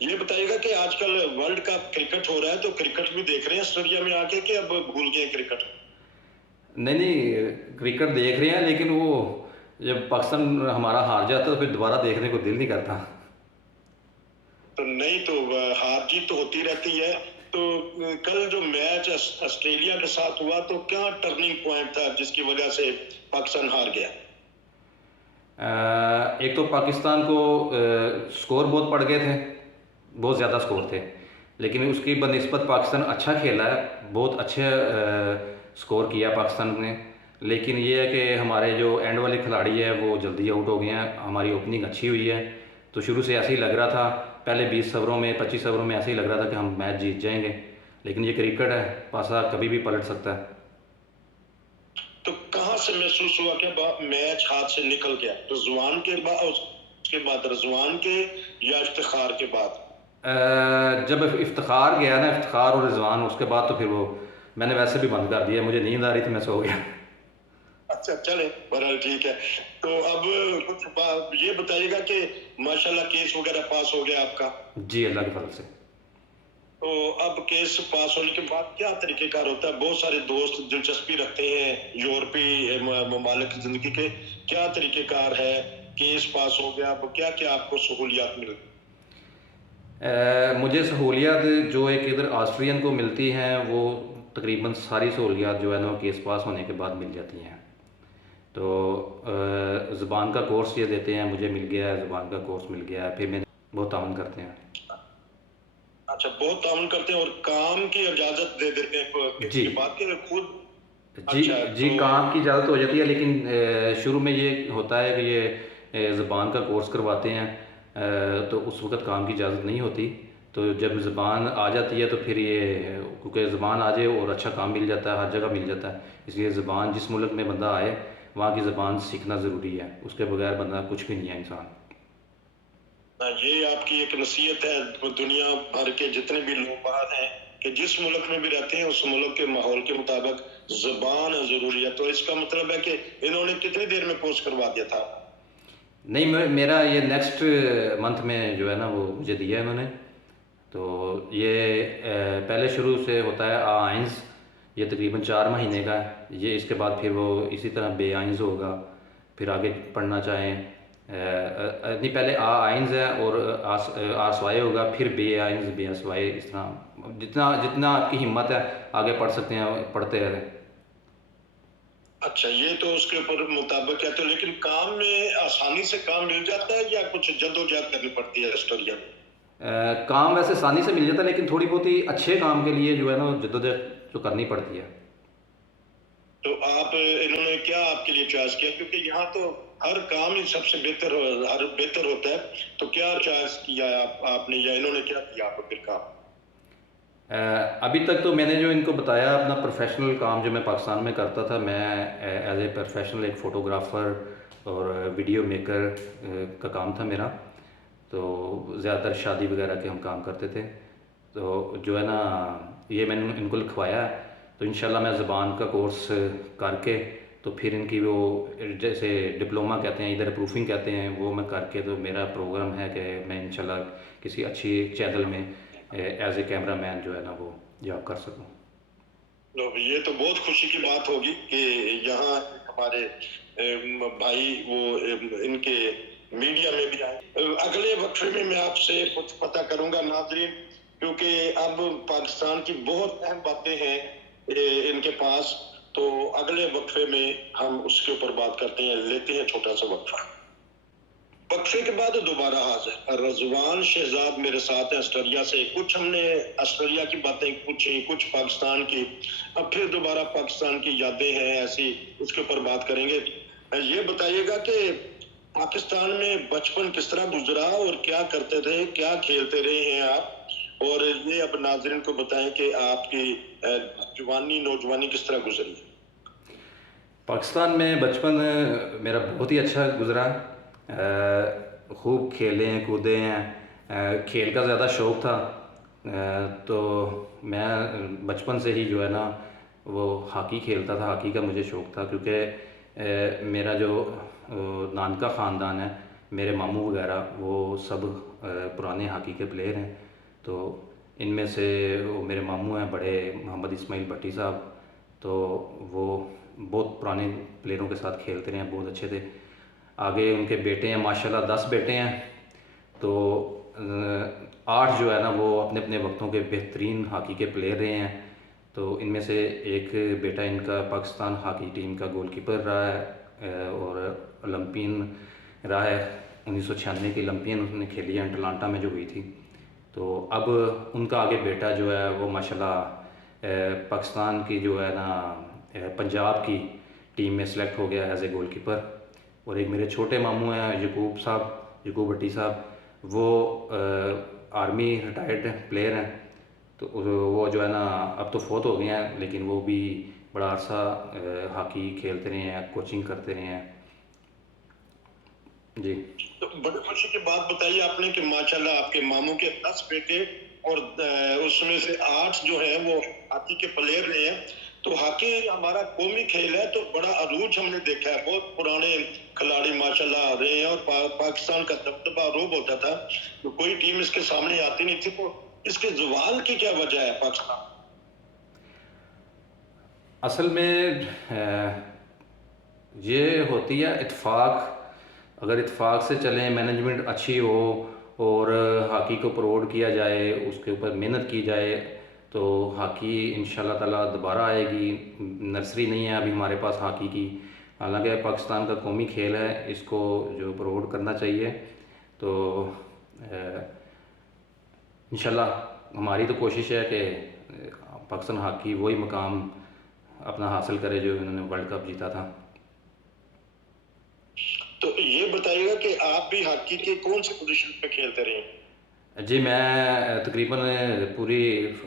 یہ بتائیے گا کہ آج کل ورلڈ کپ کرکٹ ہو رہا ہے تو کرکٹ بھی دیکھ رہے ہیں آسٹریلیا میں آ کے کہ اب بھول گئے کرکٹ؟ نہیں نہیں، کرکٹ دیکھ رہے ہیں لیکن وہ جب پاکستان ہمارا ہار جاتا ہے تو پھر دوبارہ دیکھنے کو دل نہیں کرتا۔ تو نہیں تو ہار جیت تو ہوتی رہتی ہے، تو کل جو میچ آسٹریلیا کے ساتھ ہوا تو کیا ٹرننگ پوائنٹ تھا جس کی وجہ سے پاکستان ہار گیا؟ ایک تو پاکستان کو سکور بہت پڑ گئے تھے، بہت زیادہ سکور تھے، لیکن اس کی بنسبت پاکستان اچھا کھیلا ہے، بہت اچھا سکور کیا پاکستان نے، لیکن یہ ہے کہ ہمارے جو اینڈ والے کھلاڑی ہے وہ جلدی آؤٹ ہو گئے ہیں۔ ہماری اوپننگ اچھی ہوئی ہے تو شروع سے ایسے ہی لگ رہا تھا، پہلے 20 اووروں میں 25 اووروں میں ایسے ہی لگ رہا تھا کہ ہم میچ جیت جائیں گے، لیکن یہ کرکٹ ہے، پاسا کبھی بھی پلٹ سکتا ہے۔ تو کہاں سے محسوس ہوا کہ میچ ہاتھ سے نکل گیا؟ رضوان کے بعد، اس کے بعد رضوان کے یا افتخار کے بعد؟ جب افتخار گیا نا، افتخار اور رضوان، اس کے بعد تو پھر وہ میں نے ویسے بھی بند کر دیا، مجھے نیند آ رہی تھی، میں سو گیا۔ اچھا چلے بہرحال ٹھیک ہے۔ تو اب کچھ یہ بتائیے گا کہ ماشاءاللہ کیس وغیرہ پاس ہو گیا آپ کا؟ جی اللہ کے فضل سے۔ تو اب کیس پاس ہونے کے بعد کیا طریقہ کار ہوتا ہے؟ بہت سارے دوست دلچسپی رکھتے ہیں یورپی ممالک کی زندگی کے، کیا طریقہ کار ہے؟ کیس پاس ہو گیا، اب کیا کیا آپ کو سہولیات مل؟ مجھے سہولیات جو ایک ادھر آسٹرین کو ملتی ہیں وہ تقریباً ساری سہولیات جو ہے نا کیس پاس ہونے کے بعد مل جاتی ہیں۔ تو زبان کا کورس یہ دیتے ہیں، مجھے مل گیا ہے، زبان کا کورس مل گیا ہے، پھر میں بہت تعاون کرتے ہیں۔ اچھا بہت تعاون کرتے ہیں، اور کام کی اجازت دے دیتے ہیں کس جی کے بعد کہ خود؟ جی اچھا جی، تو کام کی اجازت ہو جاتی ہے، لیکن شروع میں یہ ہوتا ہے کہ یہ زبان کا کورس کرواتے ہیں، تو اس وقت کام کی اجازت نہیں ہوتی، تو جب زبان آ جاتی ہے تو پھر یہ کیونکہ زبان آ جائے اور اچھا کام مل جاتا ہے، ہر جگہ مل جاتا ہے، اس لیے زبان جس ملک میں بندہ آئے وہاں کی زبان سیکھنا ضروری ہے، اس کے بغیر بندہ کچھ بھی نہیں ہے انسان۔ یہ آپ کی ایک نصیحت ہے دنیا بھر کے جتنے بھی لوگ باہر ہیں کہ جس ملک میں بھی رہتے ہیں اس ملک کے ماحول کے مطابق زبان ضروری ہے۔ تو اس کا مطلب ہے کہ انہوں نے کتنی دیر میں کورس کروا دیا تھا؟ نہیں، میرا یہ نیکسٹ منتھ میں جو ہے نا وہ مجھے دیا ہے انہوں نے، تو یہ پہلے شروع سے ہوتا ہے آئنز، یہ تقریباً 4 مہینے کا ہے، یہ اس کے بعد پھر وہ اسی طرح بے آئنز ہوگا، پھر آگے پڑھنا چاہیں نہیں، پہلے آئنز ہے اور آسوائے ہوگا، پھر بے آئنز بے آسوائے، اس طرح جتنا آپ کی ہمت ہے آگے پڑھ سکتے ہیں، پڑھتے رہیں۔ اچھا یہ تو اس کے اوپر مطابق ہے، تو لیکن کام میں آسانی سے کام مل جاتا ہے یا کچھ جدوجہد کرنی پڑتی ہے آسٹریلیا میں؟ کام ویسے آسانی سے مل جاتا ہے، لیکن تھوڑی بہت ہی اچھے کام کے لیے جو ہے نا جدوجہد تو کرنی پڑتی ہے۔ تو آپ انہوں نے کیا آپ کے لیے چوائس کیا؟ کیونکہ یہاں تو ہر کام ہی سب سے بہتر ہوتا ہے، تو کیا چوائس کیا آپ نے یا انہوں نے کیا کیا آپ کو پھر کام؟ ابھی تک تو میں نے جو ان کو بتایا اپنا پروفیشنل کام جو میں پاکستان میں کرتا تھا، میں ایز اے پروفیشنل ایک فوٹوگرافر اور ویڈیو میکر کا کام تھا میرا، تو زیادہ تر شادی وغیرہ کے ہم کام کرتے تھے، تو جو ہے نا یہ میں نے ان کو لکھوایا ہے، تو انشاءاللہ میں زبان کا کورس کر کے تو پھر ان کی وہ جیسے ڈپلومہ کہتے ہیں ادھر پروفنگ کہتے ہیں، وہ میں کر کے تو میرا پروگرام ہے کہ میں انشاءاللہ کسی اچھی چینل میں ایز اے کیمرہ مین جو ہے نا وہ جاب کر سکوں۔ یہ تو بہت خوشی کی بات ہوگی کہ یہاں ہمارے بھائی وہ ان کے میڈیا میں بھی آئے۔ اگلے وقفے میں میں آپ سے کچھ پتہ کروں گا ناظرین، کیونکہ اب پاکستان کی بہت اہم باتیں ہیں ان کے پاس، تو اگلے وقفے میں ہم اس کے اوپر بات کرتے ہیں، لیتے ہیں چھوٹا سا وقفہ۔ وقفے کے بعد دوبارہ حاضر رضوان شہزاد میرے ساتھ ہیں آسٹریلیا سے۔ کچھ ہم نے آسٹریلیا کی باتیں پوچھی، کچھ پاکستان کی، اب پھر دوبارہ پاکستان کی یادیں ہیں ایسی، اس کے اوپر بات کریں گے۔ یہ بتائیے گا کہ پاکستان میں بچپن کس طرح گزرا اور کیا کرتے تھے، کیا کھیلتے رہے ہیں آپ، اور یہ اب ناظرین کو بتائیں کہ آپ کی جوانی نوجوانی کس طرح گزری؟ پاکستان میں بچپن میرا بہت ہی اچھا گزرا، خوب کھیلے ہیں کودے ہیں، کھیل کا زیادہ شوق تھا، تو میں بچپن سے ہی جو ہے نا وہ ہاکی کھیلتا تھا، ہاکی کا مجھے شوق تھا، کیونکہ میرا جو نانکا خاندان ہے میرے ماموں وغیرہ وہ سب پرانے ہاکی کے پلیئر ہیں. تو ان میں سے وہ میرے ماموں ہیں بڑے محمد اسماعیل بھٹی صاحب, تو وہ بہت پرانے پلیئروں کے ساتھ کھیلتے رہے ہیں, بہت اچھے تھے. آگے ان کے بیٹے ہیں, ماشاءاللہ 10 بیٹے ہیں. تو 8 جو ہے نا وہ اپنے اپنے وقتوں کے بہترین ہاکی کے پلیئر رہے ہیں. تو ان میں سے ایک بیٹا ان کا پاکستان ہاکی ٹیم کا گول کیپر رہا ہے اور اولمپئن رہا ہے. 1996 کی اولمپئن اس نے کھیلی ہے اٹلانٹا میں جو ہوئی تھی. تو اب ان کا آگے بیٹا جو ہے وہ ماشاءاللہ پاکستان کی جو ہے نا پنجاب کی ٹیم میں سلیکٹ ہو گیا ایز اے گول کیپر. اور ایک میرے چھوٹے ماموں ہیں یعقوب صاحب, یعقوب بھٹی صاحب, وہ آرمی ریٹائرڈ پلیئر ہیں. تو وہ جو ہے نا اب تو فوت ہو گئے ہیں, لیکن وہ بھی بڑا عرصہ ہاکی کھیلتے رہے ہیں, کوچنگ کرتے رہے ہیں. جی تو بڑی خوشی کی بات بتائی آپ نے کہ ماشاءاللہ آپ کے ماموں کے 10 بیٹے اور اس میں سے 8 جو ہیں وہ ہاکی کے پلیئر رہے ہیں. تو ہاکی ہمارا قومی کھیل ہے, تو بڑا عروج ہم نے دیکھا ہے. بہت پرانے کھلاڑی ماشاءاللہ رہے ہیں اور پاکستان کا دبدبہ روب ہوتا تھا, تو کوئی ٹیم اس کے سامنے آتی نہیں تھی. تو اس کے زوال کی کیا وجہ ہے پاکستان؟ اصل میں یہ ہوتی ہے اتفاق. اگر اتفاق سے چلیں, مینجمنٹ اچھی ہو اور ہاکی کو پروموٹ کیا جائے, اس کے اوپر محنت کی جائے, تو ہاکی انشاءاللہ تعالیٰ دوبارہ آئے گی. نرسری نہیں ہے ابھی ہمارے پاس ہاکی کی, حالانکہ پاکستان کا قومی کھیل ہے, اس کو جو پروموٹ کرنا چاہیے. تو انشاءاللہ ہماری تو کوشش ہے کہ پاکستان ہاکی وہی مقام اپنا حاصل کرے جو انہوں نے ورلڈ کپ جیتا تھا. تو یہ بتائیے گا کہ آپ بھی ہاکی کے کون سی پوزیشن پہ کھیلتے رہے ہیں؟ جی میں تقریباً پوری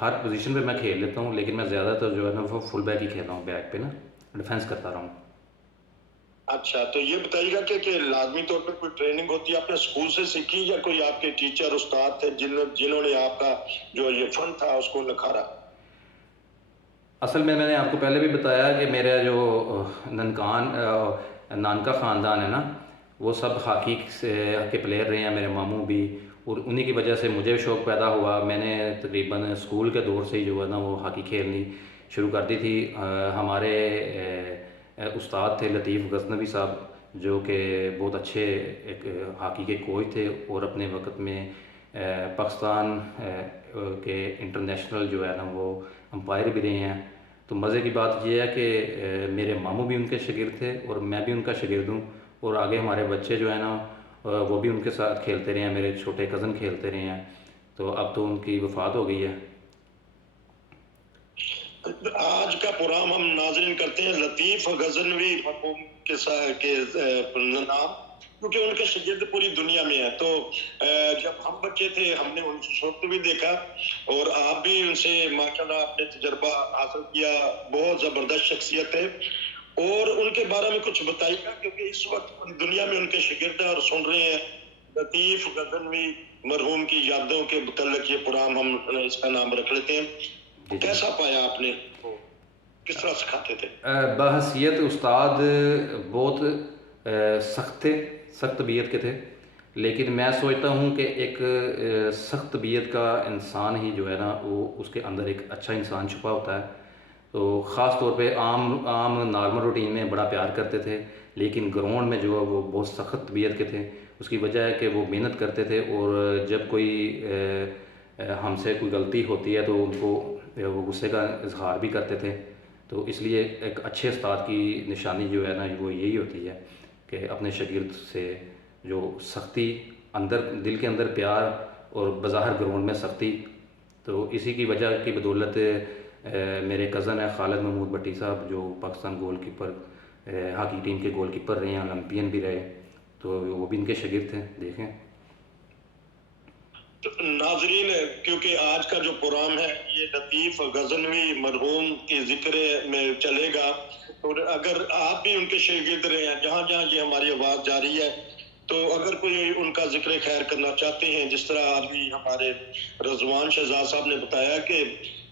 ہر پوزیشن پہ میں کھیل لیتا ہوں, لیکن میں زیادہ تر جو ہے نا وہ فل بیک ہی کھیلتا ہوں, بیک پہ نا ڈیفینس کرتا رہا ہوں. اچھا, تو یہ بتائیے گا کہ لازمی طور پہ کوئی ٹریننگ ہوتی ہے آپ نے اسکول سے سیکھی, یا کوئی آپ کے ٹیچر استاد تھے جنہوں نے آپ کا جو یہ فن تھا اس کو نکھارا؟ اصل میں نے آپ کو پہلے بھی بتایا کہ میرا جو نانکا خاندان ہے نا, وہ سب ہاکی کے پلیئر رہے ہیں, میرے ماموں بھی, اور انہی کی وجہ سے مجھے شوق پیدا ہوا. میں نے تقریباً اسکول کے دور سے ہی جو ہے نا وہ ہاکی کھیلنی شروع کر دی تھی. ہمارے استاد تھے لطیف غزنوی صاحب, جو کہ بہت اچھے ایک ہاکی کے کوچ تھے, اور اپنے وقت میں پاکستان کے انٹرنیشنل جو ہے نا وہ امپائر بھی رہے ہیں. تو مزے کی بات یہ ہے کہ میرے ماموں بھی ان کے شاگرد تھے اور میں بھی ان کا شاگرد ہوں, اور آگے ہمارے بچے جو ہیں نا وہ بھی ان کے ساتھ کھیلتے رہے ہیں, میرے چھوٹے کزن کھیلتے رہے ہیں. تو اب تو ان کی وفات ہو گئی ہے. آج کا پروگرام ہم ناظرین کرتے ہیں لطیف غزنوی مرحوم کے نام, کیونکہ ان کے شاگرد پوری دنیا میں ہیں. تو جب ہم بچے تھے ہم نے ان کو بھی دیکھا, اور آپ بھی ان سے ماشاءاللہ اپنے تجربہ حاصل کیا. بہت زبردست شخصیت ہے, اور ان کے بارے میں کچھ بتائیے گا, کیونکہ اس وقت پوری دنیا میں ان کے شاگرد ہیں اور سن رہے ہیں. لطیف غزنوی مرحوم کی یادوں کے متعلق یہ پروگرام ہم اس کا نام رکھ لیتے ہیں. کیسا پایا آپ نے, کس طرح سکھاتے تھے؟ بحیثیت استاد بہت سخت طبیعت کے تھے, لیکن میں سوچتا ہوں کہ ایک سخت طبیعت کا انسان ہی جو ہے نا وہ اس کے اندر ایک اچھا انسان چھپا ہوتا ہے. تو خاص طور پہ عام نارمل روٹین میں بڑا پیار کرتے تھے, لیکن گراؤنڈ میں جو ہے وہ بہت سخت طبیعت کے تھے. اس کی وجہ ہے کہ وہ محنت کرتے تھے, اور جب کوئی ہم سے کوئی غلطی ہوتی ہے تو ان کو وہ غصے کا اظہار بھی کرتے تھے. تو اس لیے ایک اچھے استاد کی نشانی جو ہے نا وہ یہی ہوتی ہے کہ اپنے شاگرد سے جو سختی, دل کے اندر پیار, اور بظاہر گراؤنڈ میں سختی. تو اسی کی وجہ کی بدولت میرے کزن ہے خالد محمود بھٹی صاحب, جو Pakistan goal keeper hockey team کے گول کیپر رہے ہیں, اولمپئن بھی رہے, تو وہ بھی ان کے شاگرد تھے. دیکھیں ناظرین, کیونکہ آج کا جو پروگرام ہے یہ لطیف غزنوی مرحوم کے ذکر میں چلے گا, اور اگر آپ بھی ان کے شاگرد رہے ہیں, جہاں جہاں یہ ہماری آواز جا رہی ہے, تو اگر کوئی ان کا ذکر خیر کرنا چاہتے ہیں, جس طرح ابھی ہمارے رضوان شہزاد صاحب نے بتایا کہ